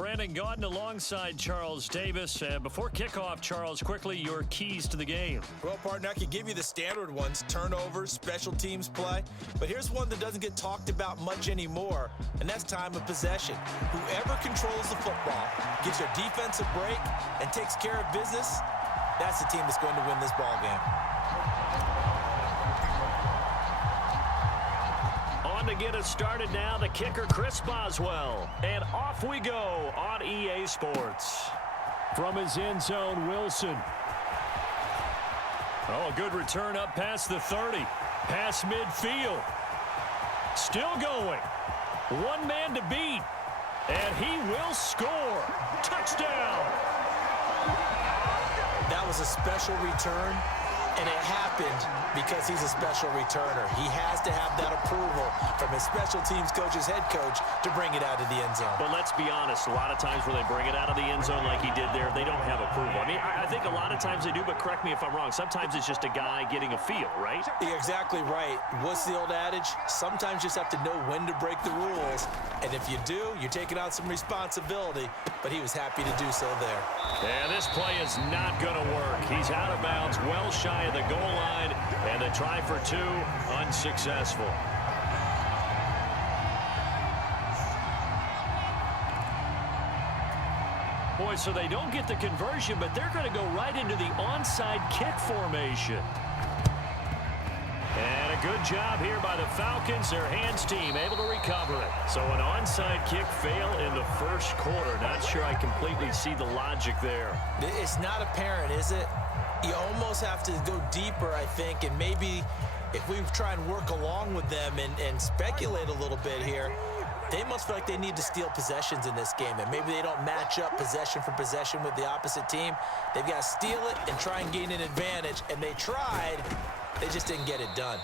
Brandon Gaudin alongside Charles Davis. Before kickoff, Charles, quickly your keys to the game. Well, partner, I could give you the standard ones, turnovers, special teams play. But here's one that doesn't get talked about much anymore, and that's time of possession. Whoever controls the football, gets your defensive break, and takes care of business, that's the team that's going to win this ball game. On to get us started now, the kicker, Chris Boswell. And off we go on EA Sports. From his end zone, Wilson. Oh, good return up past the 30. Past midfield. Still going. One man to beat. And he will score. Touchdown. That was a special return, and it happened because he's a special returner. He has to have that approval from his special teams coach's head coach to bring it out of the end zone. But let's be honest, a lot of times when they bring it out of the end zone like he did there, they don't have approval. I mean, I think a lot of times they do, but correct me if I'm wrong. Sometimes it's just a guy getting a feel, right? You're exactly right. What's the old adage? Sometimes you just have to know when to break the rules. And if you do, you're taking on some responsibility. But he was happy to do so there. And this play is not going to work. He's out of bounds, well shy of the goal line. And the try for two, unsuccessful. Boy, so they don't get the conversion, but they're going to go right into the onside kick formation. And a good job here by the Falcons, their hands team, able to recover it. So an onside kick fail in the first quarter. Not sure I completely see the logic there. It's not apparent, is it? You almost have to go deeper, I think, and maybe if we try and work along with them and speculate a little bit here, they must feel like they need to steal possessions in this game, and maybe they don't match up possession for possession with the opposite team. They've got to steal it and try and gain an advantage, and they tried. They just didn't get it done.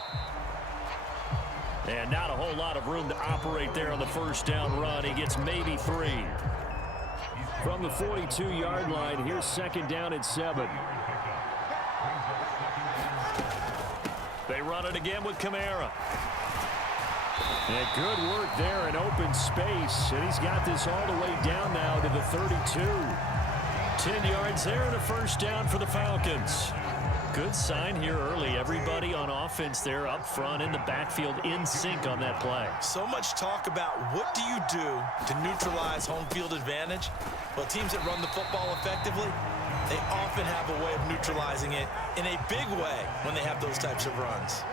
And not a whole lot of room to operate there on the first down run. He gets maybe 3. From the 42-yard line, here's second down at 7. They run it again with Kamara. And good work there in open space. And he's got this all the way down now to the 32. 10 yards there and a first down for the Falcons. Good sign here early. Everybody on offense there up front in the backfield in sync on that play. So much talk about what do you do to neutralize home field advantage? Well, teams that run the football effectively, they often have a way of neutralizing it in a big way when they have those types of runs.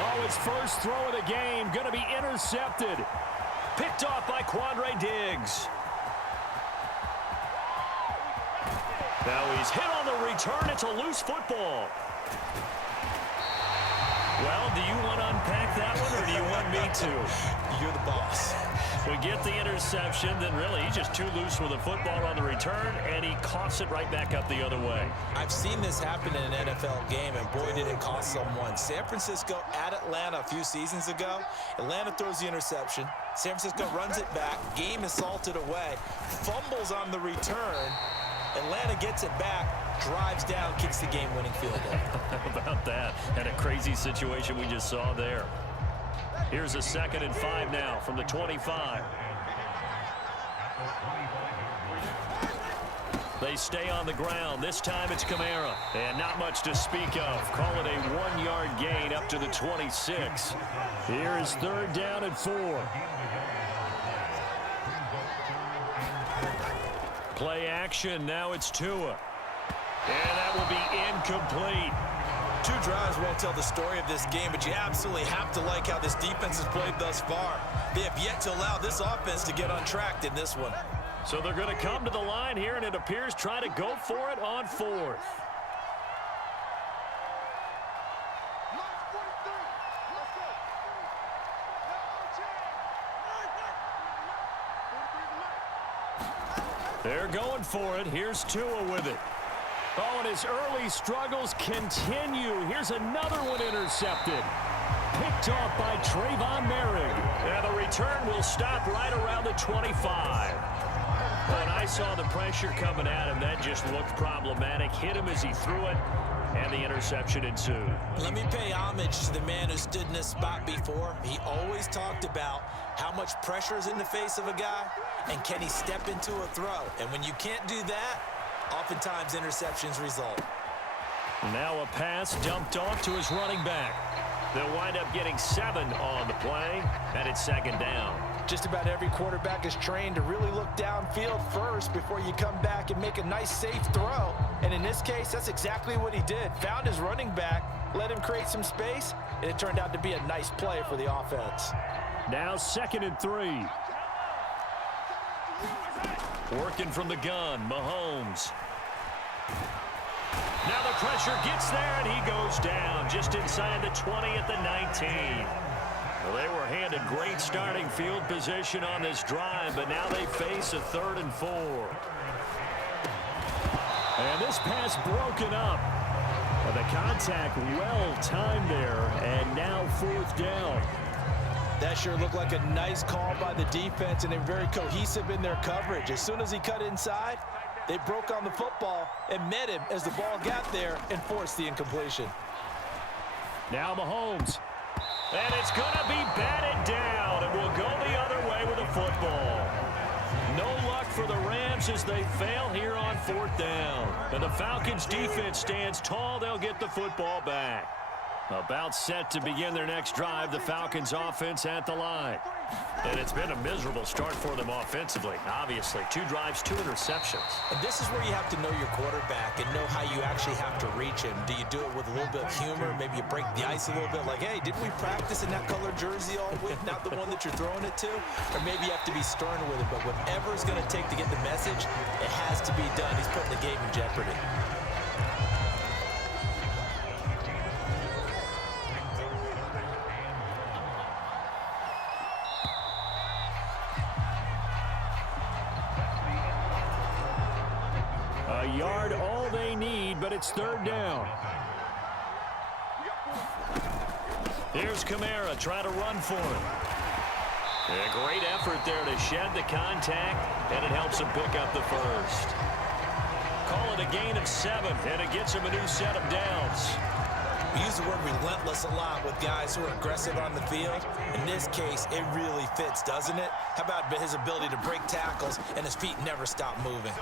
Oh, his first throw of the game going to be intercepted. Picked off by Quandre Diggs. Now he's hit on the return. It's a loose football. Well, do you want to unpack that one, or do you want me to? You're the boss. We get the interception, then really he's just too loose with the football on the return, and he coughs it right back up the other way. I've seen this happen in an NFL game, and boy, did it cost someone. San Francisco at Atlanta a few seasons ago. Atlanta throws the interception. San Francisco runs it back. Game is salted away. Fumbles on the return. Atlanta gets it back, drives down, kicks the game-winning field goal. How about that? And a crazy situation we just saw there. Here's a 2nd and 5 now from the 25. They stay on the ground. This time it's Kamara. And not much to speak of. Call it a 1-yard gain up to the 26. Here is 3rd down and 4. Play action. Now it's Tua. And that will be incomplete. 2 drives won't tell the story of this game, but you absolutely have to like how this defense has played thus far. They have yet to allow this offense to get on track in this one. So they're going to come to the line here, and it appears try to go for it on 4th. They're going for it. Here's Tua with it. Oh, and his early struggles continue. Here's another one intercepted. Picked off by Trayvon Merrick. And the return will stop right around the 25. When I saw the pressure coming at him, that just looked problematic. Hit him as he threw it. and the interception ensued. Let me pay homage to the man who stood in this spot before. He always talked about how much pressure is in the face of a guy, and can he step into a throw. And when you can't do that, oftentimes interceptions result. Now a pass dumped off to his running back. They'll wind up getting 7 on the play, and it's second down. Just about every quarterback is trained to really look downfield first before you come back and make a nice, safe throw. And in this case, that's exactly what he did. Found his running back, let him create some space, and it turned out to be a nice play for the offense. Now 2nd and 3. Working from the gun, Mahomes. Now the pressure gets there, and he goes down just inside the 20 at the 19. Well, they were handed great starting field position on this drive, but now they face a 3rd and 4. And this pass broken up. Well, the contact well timed there, and now 4th down. That sure looked like a nice call by the defense, and they're very cohesive in their coverage. As soon as he cut inside, they broke on the football and met him as the ball got there and forced the incompletion. Now Mahomes. And it's going to be batted down, and will go the other way with the football. No luck for the Rams as they fail here on 4th down. And the Falcons' defense stands tall. They'll get the football back. About set to begin their next drive, the Falcons offense at the line. And it's been a miserable start for them offensively. Obviously, 2 drives, 2 interceptions. And this is where you have to know your quarterback and know how you actually have to reach him. Do you do it with a little bit of humor? Maybe you break the ice a little bit like, hey, didn't we practice in that color jersey all week, not the one that you're throwing it to? Or maybe you have to be stern with it. But whatever it's going to take to get the message, it has to be done. He's putting the game in jeopardy. A yard all they need, but it's 3rd down. Here's Kamara trying to run for him. A great effort there to shed the contact, and it helps him pick up the first. Call it a gain of 7, and it gets him a new set of downs. We use the word relentless a lot with guys who are aggressive on the field. In this case, it really fits, doesn't it? How about his ability to break tackles and his feet never stop moving?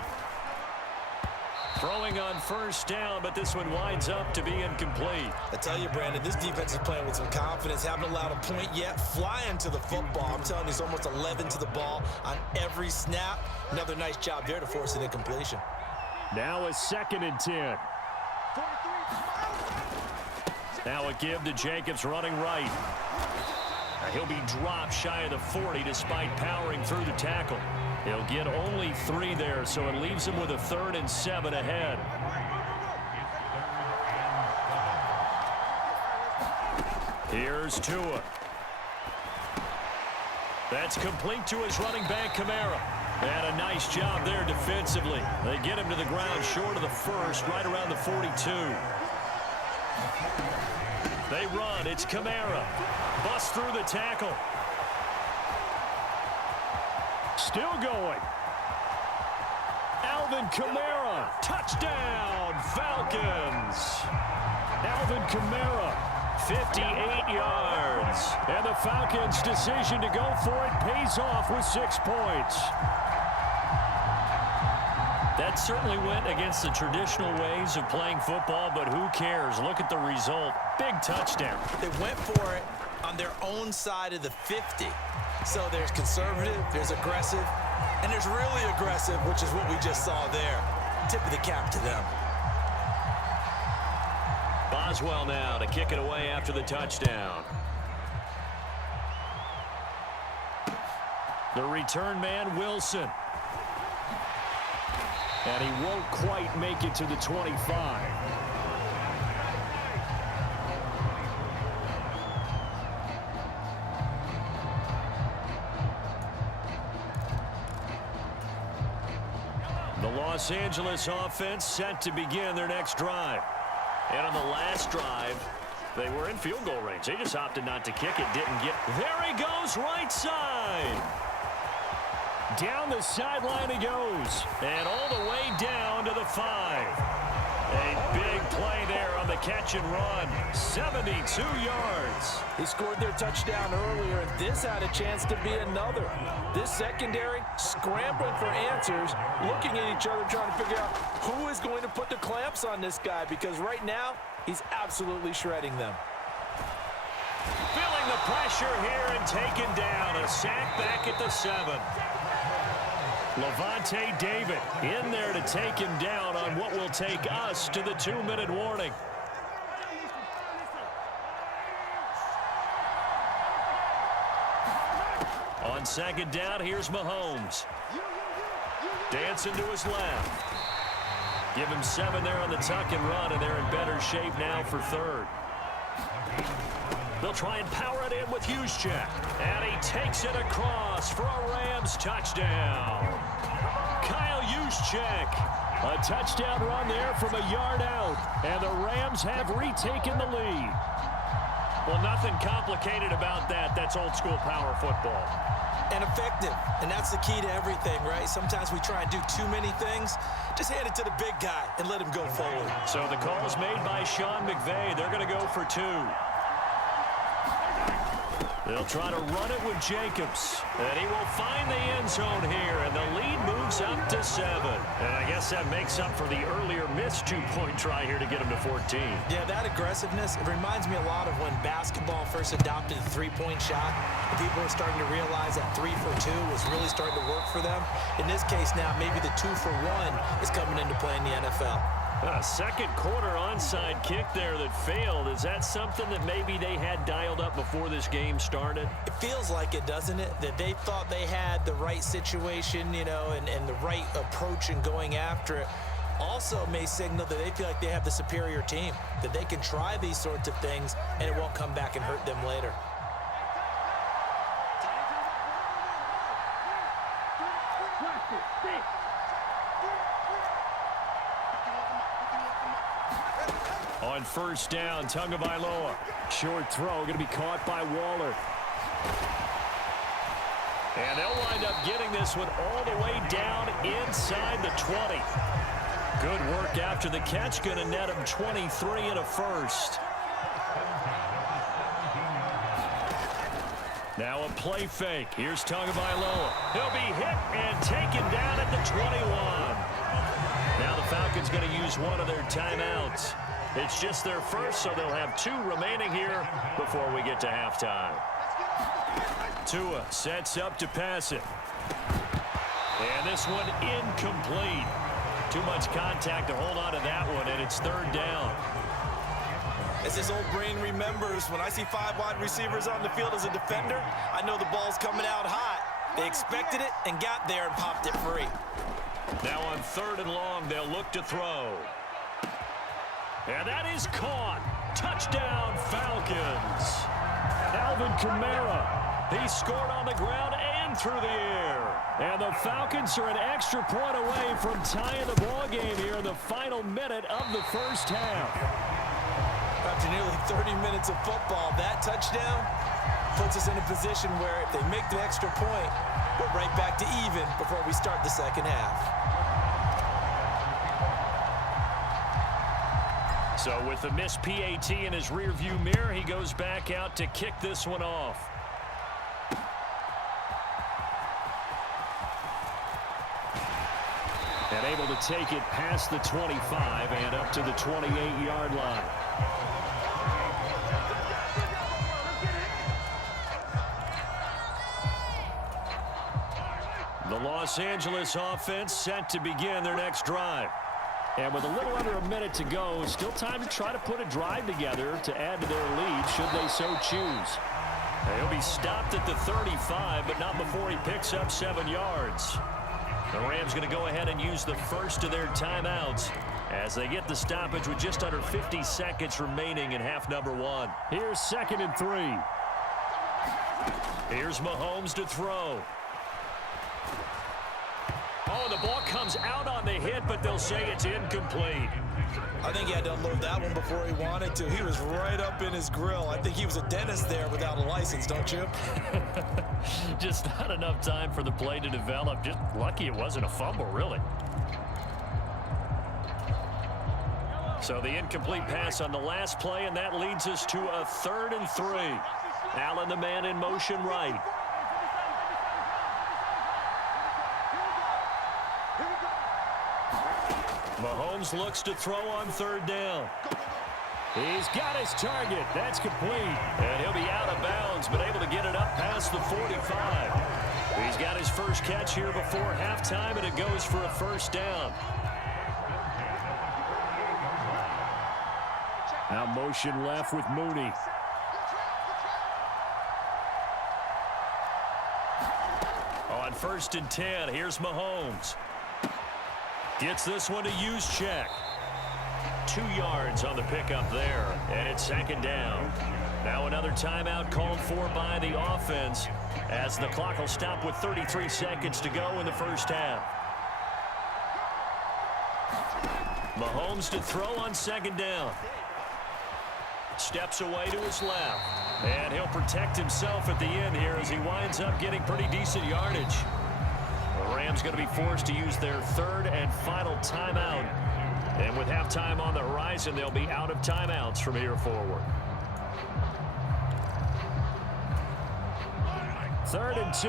Throwing on 1st down, but this one winds up to be incomplete. I tell you, Brandon, this defense is playing with some confidence. Haven't allowed a point yet. Flying to the football. I'm telling you, he's almost 11 to the ball on every snap. Another nice job there to force an incompletion. Now a 2nd and 10. Now a give to Jacobs running right. He'll be dropped shy of the 40 despite powering through the tackle. He'll get only 3 there, so it leaves him with a 3rd and 7 ahead. Here's Tua. That's complete to his running back, Kamara. And a nice job there defensively. They get him to the ground short of the 1st, right around the 42. They run. It's Kamara. Busts through the tackle. Still going. Alvin Kamara. Touchdown, Falcons. Alvin Kamara, 58 yards. And the Falcons' decision to go for it pays off with 6 points. That certainly went against the traditional ways of playing football, but who cares? Look at the result. Big touchdown. They went for it on their own side of the 50. So there's conservative, there's aggressive, and there's really aggressive, which is what we just saw there. Tip of the cap to them. Boswell now to kick it away after the touchdown. The return man, Wilson. And he won't quite make it to the 25. The Los Angeles offense set to begin their next drive. And on the last drive, they were in field goal range. They just opted not to kick it, didn't get. There he goes, right side. Down the sideline he goes. And all the way down to the 5. A big play there on the catch and run. 72 yards. He scored their touchdown earlier, and this had a chance to be another. This secondary scrambling for answers, looking at each other, trying to figure out who is going to put the clamps on this guy, because right now, he's absolutely shredding them. Feeling the pressure here and taken down. A sack back at the 7. Levante David in there to take him down on what will take us to the 2-minute warning. On second down, here's Mahomes. Dancing to his left. Give him 7 there on the tuck and run, and they're in better shape now for third. They'll try and power it in with Juszczyk. And he takes it across for a Rams touchdown. Kyle Juszczyk. A touchdown run there from a yard out. And the Rams have retaken the lead. Well, nothing complicated about that. That's old school power football. And effective. And that's the key to everything, right? Sometimes we try and do too many things. Just hand it to the big guy and let him go forward. So the call is made by Sean McVay. They're going to go for 2. They'll try to run it with Jacobs. And he will find the end zone here. And the lead moves up to 7. And I guess that makes up for the earlier missed 2-point try here to get him to 14. Yeah, that aggressiveness, it reminds me a lot of when basketball first adopted the 3-point shot. And people were starting to realize that 3 for 2 was really starting to work for them. In this case now, maybe the 2 for 1 is coming into play in the NFL. A second quarter onside kick there that failed. Is that something that maybe they had dialed up before this game started? It feels like it, doesn't it? That they thought they had the right situation, you know, and the right approach in going after it. Also may signal that they feel like they have the superior team, that they can try these sorts of things and it won't come back and hurt them later. On first down, Tagovailoa. Short throw, going to be caught by Waller. And they'll wind up getting this one all the way down inside the 20. Good work after the catch, going to net him 23 and a first. Now a play fake. Here's Tagovailoa. He'll be hit and taken down at the 21. Now the Falcons going to use one of their timeouts. It's just their first, so they'll have 2 remaining here before we get to halftime. Tua sets up to pass it. And this one incomplete. Too much contact to hold on to that one, and it's third down. As this old brain remembers, when I see 5 wide receivers on the field as a defender, I know the ball's coming out hot. They expected it and got there and popped it free. Now on 3rd and long, they'll look to throw. And that is caught. Touchdown, Falcons. Alvin Kamara. He scored on the ground and through the air. And the Falcons are an extra point away from tying the ball game here in the final minute of the first half. After nearly 30 minutes of football, that touchdown puts us in a position where if they make the extra point, we're right back to even before we start the second half. So with the missed PAT in his rearview mirror, he goes back out to kick this one off. And able to take it past the 25 and up to the 28-yard line. The Los Angeles offense set to begin their next drive. And with a little under a minute to go, still time to try to put a drive together to add to their lead should they so choose. He'll be stopped at the 35, but not before he picks up 7 yards. The Rams going to go ahead and use the first of their timeouts as they get the stoppage with just under 50 seconds remaining in half number 1. Here's 2nd and 3. Here's Mahomes to throw. Oh, the ball comes out on the hit, but they'll say it's incomplete. I think he had to unload that one before he wanted to. He was right up in his grill. I think he was a dentist there without a license, don't you? Just not enough time for the play to develop. Just lucky it wasn't a fumble, really. So the incomplete pass on the last play, and that leads us to a 3rd and 3. Allen, the man in motion right. Mahomes looks to throw on 3rd down. He's got his target. That's complete. And he'll be out of bounds, but able to get it up past the 45. He's got his first catch here before halftime, and it goes for a 1st down. Now motion left with Mooney. On 1st and 10, here's Mahomes. Gets this one to Juszczyk. 2 yards on the pickup there, and it's 2nd down. Now another timeout called for by the offense as the clock will stop with 33 seconds to go in the first half. Mahomes to throw on 2nd down. Steps away to his left, and he'll protect himself at the end here as he winds up getting pretty decent yardage. The Rams going to be forced to use their 3rd and final timeout. And with halftime on the horizon, they'll be out of timeouts from here forward. 3rd and 2.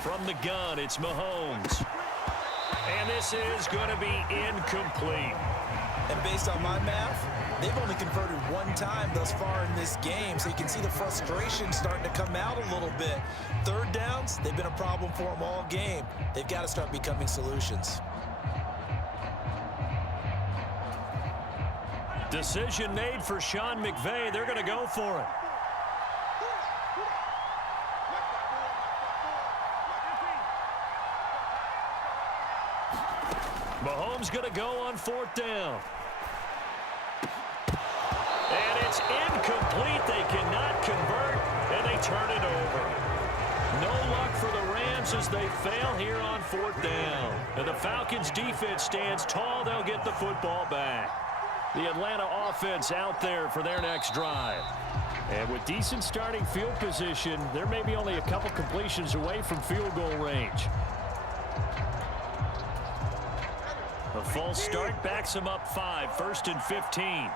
From the gun, it's Mahomes. And this is going to be incomplete. And based on my math, they've only converted 1 time thus far in this game, so you can see the frustration starting to come out a little bit. 3rd downs, they've been a problem for them all game. They've got to start becoming solutions. Decision made for Sean McVay. They're going to go for it. Mahomes going to go on 4th down. And it's incomplete. They cannot convert, and they turn it over. No luck for the Rams as they fail here on 4th down. And the Falcons defense stands tall. They'll get the football back. The Atlanta offense out there for their next drive. And with decent starting field position, there may be only a couple completions away from field goal range. A false start backs him up 5, 1st and 15.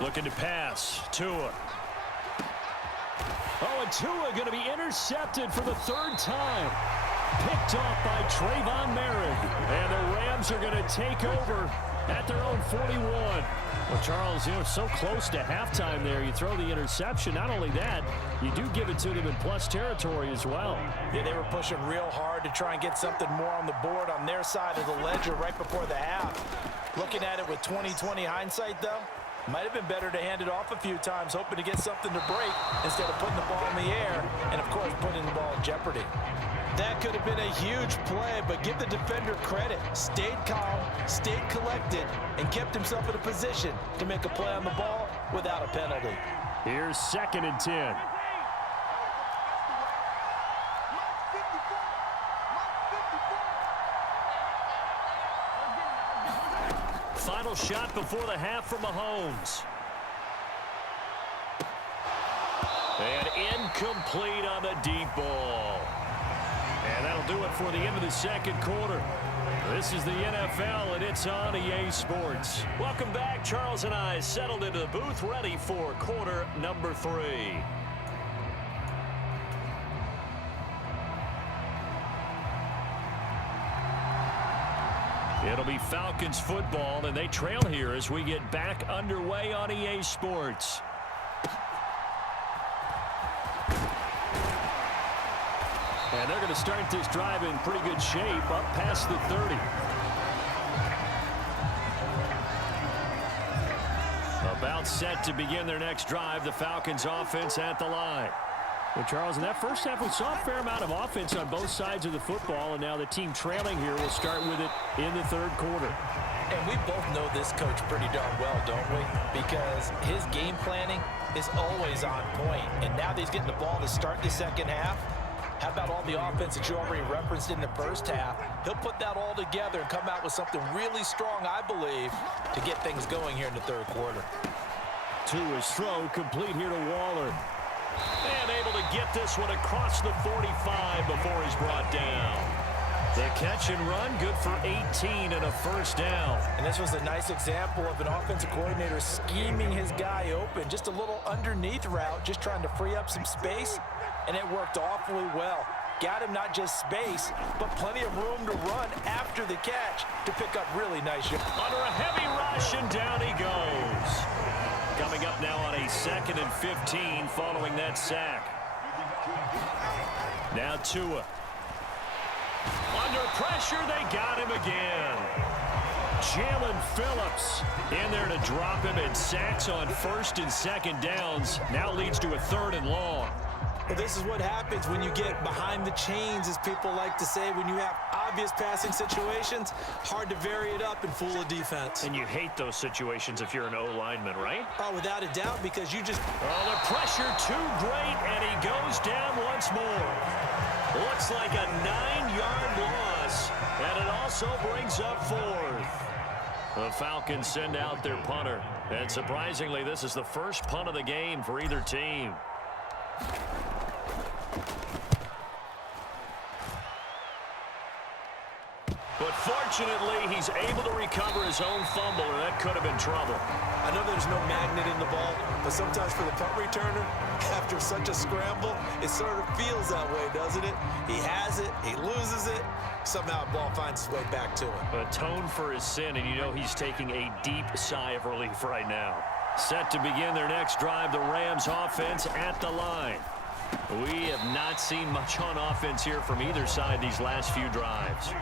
Looking to pass. Tua. Oh, and Tua going to be intercepted for the 3rd time. Picked off by Trayvon Merritt. And the Rams are going to take over at their own 41. Well, Charles, you know, so close to halftime there. You throw the interception. Not only that, you do give it to them in plus territory as well. Yeah, they were pushing real hard to try and get something more on the board on their side of the ledger right before the half. Looking at it with 20/20 hindsight, though, might have been better to hand it off a few times, hoping to get something to break instead of putting the ball in the air and, of course, putting the ball in jeopardy. That could have been a huge play, but give the defender credit. Stayed calm, stayed collected, and kept himself in a position to make a play on the ball without a penalty. Here's 2nd and 10. Final shot before the half from Mahomes. And incomplete on the deep ball. And that'll do it for the end of the 2nd quarter. This is the NFL, and it's on EA Sports. Welcome back. Charles and I settled into the booth, ready for quarter number 3. It'll be Falcons football, and they trail here as we get back underway on EA Sports. And they're going to start this drive in pretty good shape, up past the 30. About set to begin their next drive, the Falcons offense at the line. Well, Charles, in that first half, we saw a fair amount of offense on both sides of the football, and now the team trailing here will start with it in the 3rd quarter. And we both know this coach pretty darn well, don't we? Because his game planning is always on point. And now that he's getting the ball to start the 2nd half, how about all the offense that you already referenced in the first half? He'll put that all together and come out with something really strong, I believe, to get things going here in the 3rd quarter. To his throw, complete here to Waller. And able to get this one across the 45 before he's brought down. The catch and run, good for 18 and a first down. And this was a nice example of an offensive coordinator scheming his guy open. Just a little underneath route, just trying to free up some space, and it worked awfully well. Got him not just space, but plenty of room to run after the catch to pick up really nice yards. Under a heavy rush, and down he goes. Coming up now on a 2nd and 15 following that sack. Now Tua. Under pressure, they got him again. Jalen Phillips in there to drop him, and sacks on 1st and 2nd downs. Now leads to a 3rd and long. Well, this is what happens when you get behind the chains, as people like to say. When you have obvious passing situations, hard to vary it up and fool a defense. And you hate those situations if you're an O-lineman, right? Oh, without a doubt, because you just... Oh, the pressure too great, and he goes down once more. Looks like a 9-yard loss, and it also brings up 4th. The Falcons send out their punter, and surprisingly, this is the first punt of the game for either team. But fortunately, he's able to recover his own fumble, or that could have been trouble. I know there's no magnet in the ball, but sometimes for the punt returner, after such a scramble, it sort of feels that way, doesn't it? He has it, he loses it, somehow the ball finds its way back to him. Atone for his sin, and you know he's taking a deep sigh of relief right now. Set to begin their next drive, the Rams offense at the line. We have not seen much on offense here from either side these last few drives.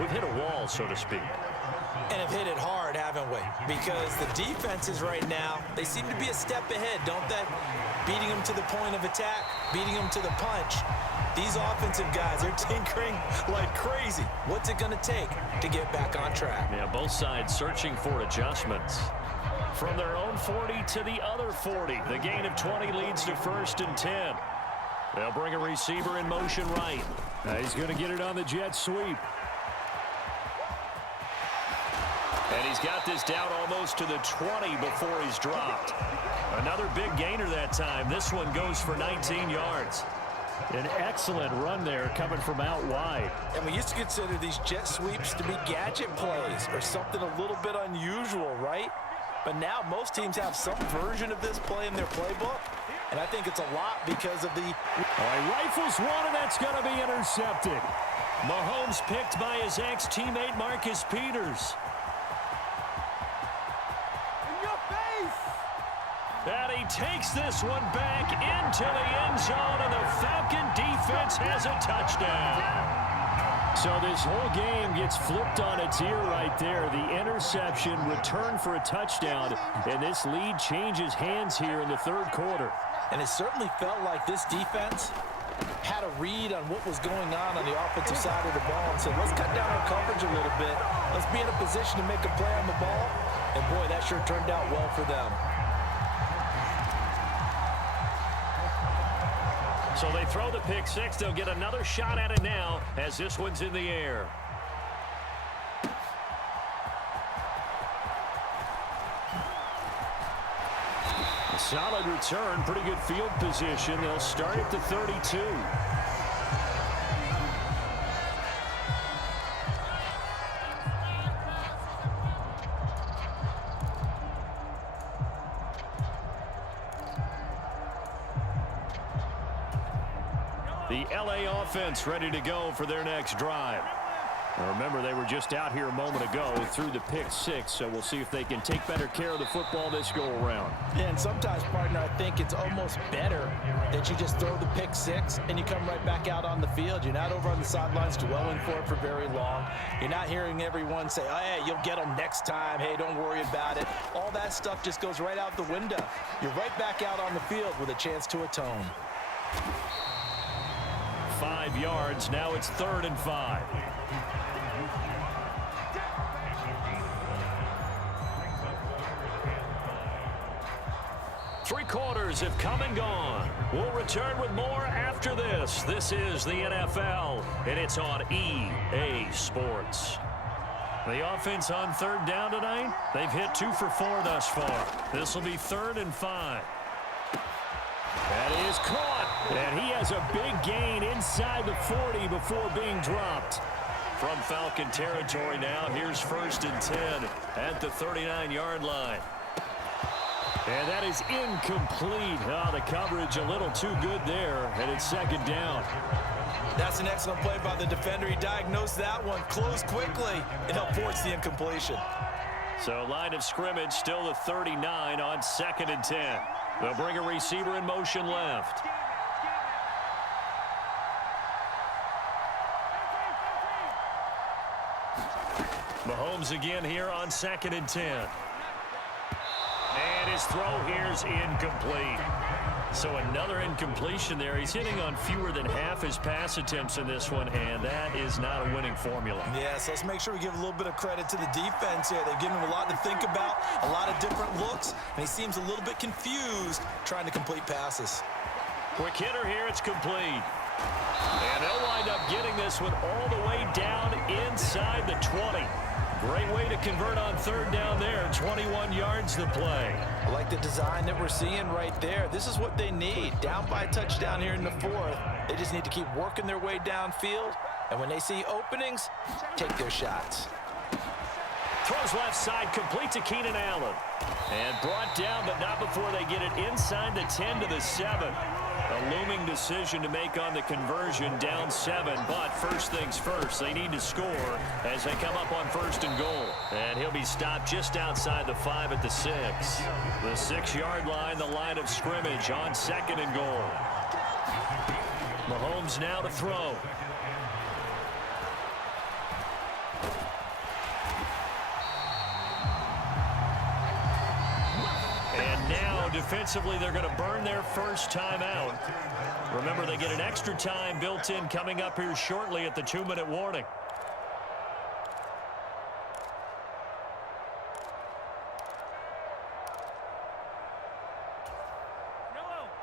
We've hit a wall, so to speak. And have hit it hard, haven't we? Because the defenses right now, they seem to be a step ahead, don't they? Beating them to the point of attack, beating them to the punch. These offensive guys, they're tinkering like crazy. What's it going to take to get back on track? Yeah, both sides searching for adjustments. From their own 40 to the other 40. The gain of 20 leads to 1st and 10. They'll bring a receiver in motion right. He's going to get it on the jet sweep. And he's got this down almost to the 20 before he's dropped. Another big gainer that time. This one goes for 19 yards. An excellent run there coming from out wide. And we used to consider these jet sweeps to be gadget plays or something a little bit unusual, right? But now most teams have some version of this play in their playbook. And I think it's a lot because of the... All right, rifles one, and that's going to be intercepted. Mahomes picked by his ex-teammate Marcus Peters. In your face! And he takes this one back into the end zone, and the Falcon defense has a touchdown. So this whole game gets flipped on its ear right there. The interception, return for a touchdown, and this lead changes hands here in the 3rd quarter. And it certainly felt like this defense had a read on what was going on the offensive side of the ball and said, let's cut down our coverage a little bit. Let's be in a position to make a play on the ball. And, boy, that sure turned out well for them. So they throw the pick six. They'll get another shot at it now as this one's in the air. A solid return, pretty good field position. They'll start at the 32. The LA offense ready to go for their next drive. Now remember, they were just out here a moment ago through the pick six, so we'll see if they can take better care of the football this go around. Yeah, and sometimes, partner, I think it's almost better that you just throw the pick six and you come right back out on the field. You're not over on the sidelines dwelling for it for very long. You're not hearing everyone say, oh, hey, you'll get them next time. Hey, don't worry about it. All that stuff just goes right out the window. You're right back out on the field with a chance to atone. 5 yards. Now it's 3rd and 5. Three quarters have come and gone. We'll return with more after this. This is the NFL, and it's on EA Sports. The offense on 3rd down tonight, they've hit 2 for 4 thus far. This will be 3rd and 5. That is is caught. And he has a big gain inside the 40 before being dropped. From Falcon territory now, here's 1st and 10 at the 39-yard line. And that is incomplete. Oh, the coverage a little too good there, and it's 2nd down. That's an excellent play by the defender. He diagnosed that one, closed quickly, and helped force the incompletion. So line of scrimmage still the 39 on 2nd and 10. They'll bring a receiver in motion left. Mahomes again here on 2nd and 10. And his throw here's incomplete. So another incompletion there. He's hitting on fewer than half his pass attempts in this one, and that is not a winning formula. Yes, let's make sure we give a little bit of credit to the defense here. They've given him a lot to think about, a lot of different looks, and he seems a little bit confused trying to complete passes. Quick hitter here, it's complete. And they'll wind up getting this one all the way down inside the 20. Great way to convert on 3rd down there. 21 yards to play. I like the design that we're seeing right there. This is what they need. Down by a touchdown here in the 4th. They just need to keep working their way downfield. And when they see openings, take their shots. Throws left side, complete to Keenan Allen. And brought down, but not before they get it inside the 10 to the 7. A looming decision to make on the conversion, down 7. But first things first, they need to score as they come up on 1st and goal. And he'll be stopped just outside the 5 at the 6. The 6-yard line, the line of scrimmage on 2nd and goal. Mahomes now to throw. And now, defensively, they're going to burn their first time out. Remember, they get an extra time built in coming up here shortly at the 2-minute warning.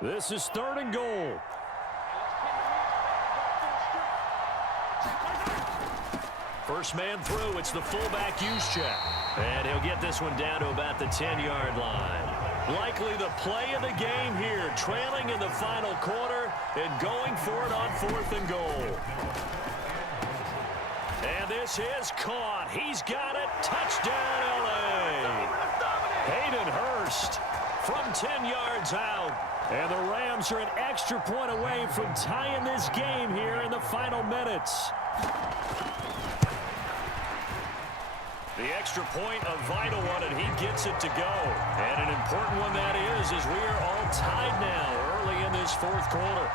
This is 3rd and goal. First man through, it's the fullback Juszczyk. And he'll get this one down to about the 10-yard line. Likely the play of the game here, trailing in the final quarter and going for it on 4th and goal. And this is caught. He's got it. Touchdown, L.A. Hayden Hurst from 10 yards out. And the Rams are an extra point away from tying this game here in the final minutes. The extra point, a vital one, and he gets it to go. And an important one that is, as we are all tied now early in this 4th quarter.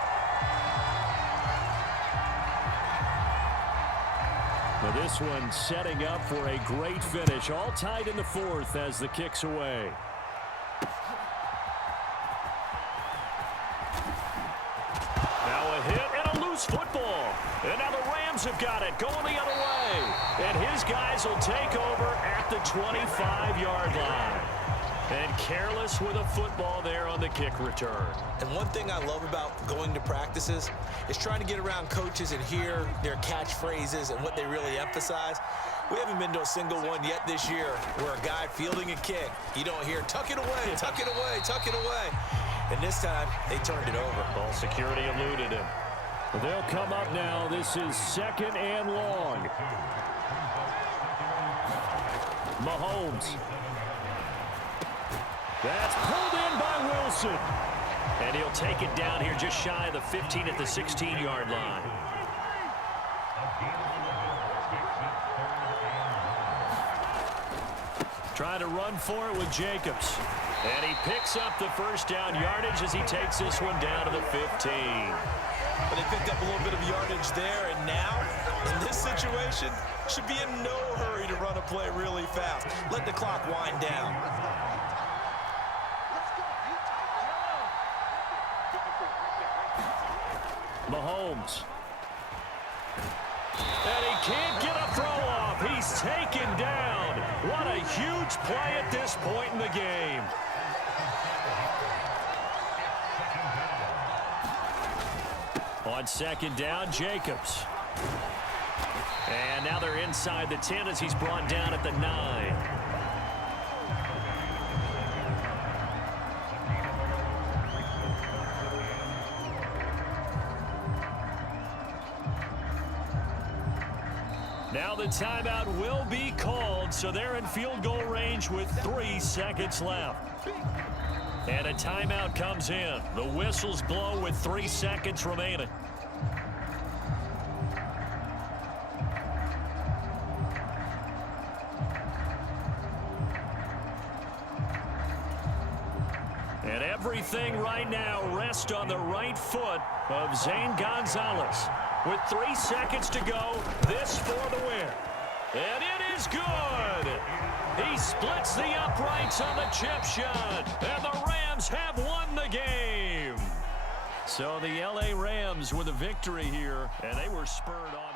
Now this one setting up for a great finish. All tied in the 4th as the kick's away. Now a hit and a loose football. And now the Rams have got it, going the other way. And his guys will take over at the 25-yard line. And careless with a football there on the kick return. And one thing I love about going to practices is trying to get around coaches and hear their catchphrases and what they really emphasize. We haven't been to a single one yet this year where a guy fielding a kick, you don't hear, tuck it away, tuck it away, tuck it away. And this time, they turned it over. Ball security eluded him. They'll come up now. This is 2nd and long. Mahomes. That's pulled in by Wilson. And he'll take it down here just shy of the 15 at the 16-yard line. Trying to run for it with Jacobs. And he picks up the first down yardage as he takes this one down to the 15. But they picked up a little bit of yardage there, and now, in this situation, should be in no hurry to run a play really fast. Let the clock wind down. Mahomes. And he can't get a throw off. He's taken down. What a huge play at this point in the game. On 2nd down, Jacobs. And now they're inside the 10 as he's brought down at the 9. Well, the timeout will be called, so they're in field goal range with 3 seconds left. And a timeout comes in. The whistles blow with 3 seconds remaining. And everything right now rests on the right foot of Zane Gonzalez. With 3 seconds to go, this for the win. And it is good. He splits the uprights on the chip shot. And the Rams have won the game. So the LA Rams with a victory here, and they were spurred on.